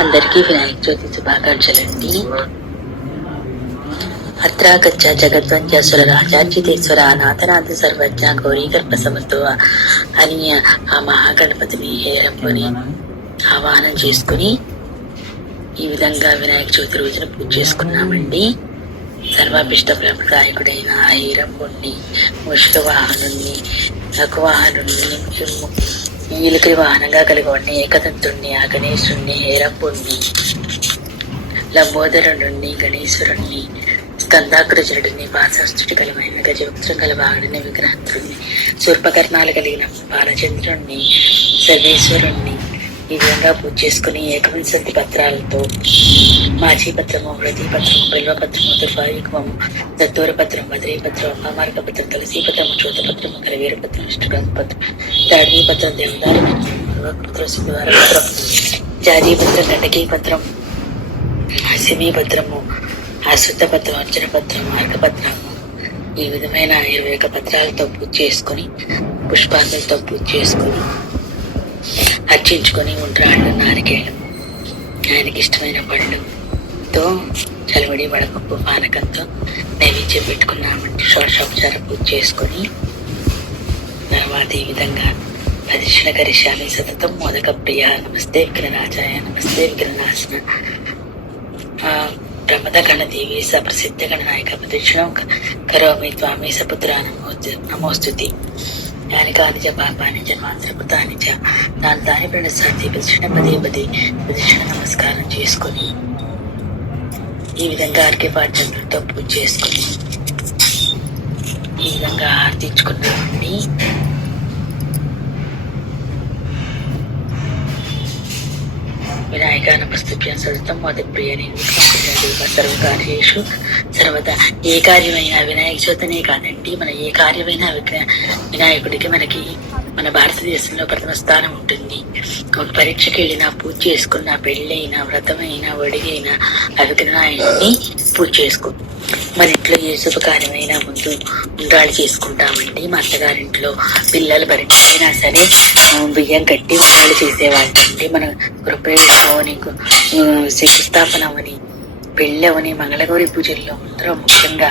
అందరికీ వినాయక చవితి శుభాకాంక్షలండి. అత్రాగచ్చ జగద్వంజసుర రాజార్జితేశ్వర అనాథనాథ సర్వజ్ఞ గౌరీగర్భ సమతో అని ఆ మహాగణపతిని హేరంపుని ఆవాహనం చేసుకుని ఈ విధంగా వినాయక చవితి రోజున పూజ చేసుకున్నామండి. సర్వాభిష్ట ప్రదాయకుడైన ఆ హీరంపుణ్ణి ముష్క వాహనుణ్ణి నకువాహనుణ్ణి ఈలికరి వాహనంగా కలిగి ఏకదంతుణ్ణి ఆ గణేశుణ్ణి హేరంపుణ్ణి లంబోదరుణ్ణి గణేశ్వరుణ్ణి స్కందాగ్రజుడిని పాశస్తుడి కలిగిన గజవక్త్రం గలవాడిని విగ్రహంతుడిని శూర్పకర్ణాలు కలిగిన బాలచంద్రుణ్ణి సర్వేశ్వరుణ్ణి ఈ విధంగా పూజ చేసుకుని ఏకవింశతి పత్రాలతో మాజీ పత్రము హృదయ పత్రము బిల్వపత్రము దుర్వాయుగమము దత్తూర పత్రం బద్రీ పత్రం అమార్గ పత్రం తులసీ పత్రము చోత పత్రము కలవీర పత్రం ఇష్టగంధ పత్రం దాడిని పత్రం దేవదార పత్రం శుభవార పత్రం. జాజీ పత్రం గండకీ పత్రం సిమి పత్రము పత్రం అర్జున పత్రం మార్గపత్రము ఈ విధమైన ఇరవై ఒక పత్రాలతో పూజ చేసుకుని పుష్పాలతో పూజ చేసుకుని అర్చించుకొని ఉండ్రాళ్ళు నారికేళ్ళు ఆయనకి ఇష్టమైన పళ్ళుతో చలివిడి వడపప్పు పానకంతో నైవేద్యం పెట్టుకున్నామంటే షోడశోపచార పూజ చేసుకొని అదే విధంగా ప్రదక్షిణ కరిష్యామి సతతం మోదక ప్రియ. నమస్తే విగ్రహరాజాయ నమస్తే విగ్రహనాశన ప్రమద గణదేవి సప్రసిద్ధ గణనాయక ప్రదక్షిణం కరోమి త్వామి సపుత్ర నమోస్తుతి జ్ఞానికాని చ పాపాని చ మాతృకృతాని చ దాని దాని ప్రణసాతి ప్రదక్షిణ పదే పదే ప్రదక్షిణ నమస్కారం చేసుకొని ఈ విధంగా అర్ఘ్యపాఠ్యంతో పూజ చేసుకొని ఈ విధంగా ఆర్తించుకున్నామండి వినాయక నమస్తుభ్యం సతతం మొదటి ప్రియ సర్వకార్యేషు సర్వదా ఏ కార్యమైనా వినాయక చవితనే కాదండి. మన ఏ కార్యమైనా వినాయకుడికి మనకి మన భారతదేశంలో ప్రథమ స్థానం ఉంటుంది. ఒక పరీక్షకి వెళ్ళినా పూజ చేసుకున్న పెళ్ళైనా వ్రతమైనా ఒడిగైనా ఆ పూజ చేసుకో. మన ఇంట్లో ఏ శుభకార్యమైనా ముందు ఉండాలి చేసుకుంటామండి. మా అత్తగారింట్లో పిల్లలు పరీక్ష అయినా సరే బియ్యం కట్టి ఉండాలి చేసేవాళ్ళండి. మన గృహప్రవేశమని శంకుస్థాపనమని పెళ్ళవని మంగళగౌరి పూజల్లో అందరూ ముఖ్యంగా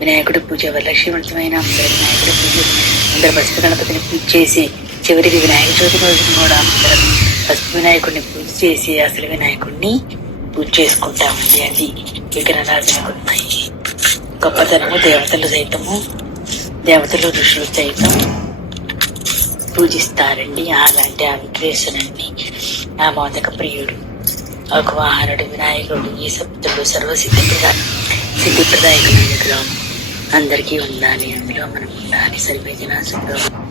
వినాయకుడి పూజ వరలక్ష్మీవంతమైన అందరూ వినాయకుడి పూజ అందరూ పసుపు గణపతిని పూజ చేసి చివరికి వినాయక చవితి రోజున కూడా అందరం పసుపు వినాయకుడిని పూజ చేసి అసలు వినాయకుడిని పూజ చేసుకుంటామండి. అది విగ్రహరాజులకు ఉన్నాయి గొప్పతనము దేవతలు సైతము దేవతలు ఋషులు సైతం పూజిస్తారండి. అలాంటి ఆ విఘ్నేశ్వరుణ్ణి ఆ మోదక ప్రియుడు. వాహనుడు వినాయకుడు ఈ సప్తుడు సర్వసిద్ధ సిద్ధి విగ్రహం అందరికీ ఉండాలి. అందులో మనం ఉండాలి. సర్వేజన సుఖం.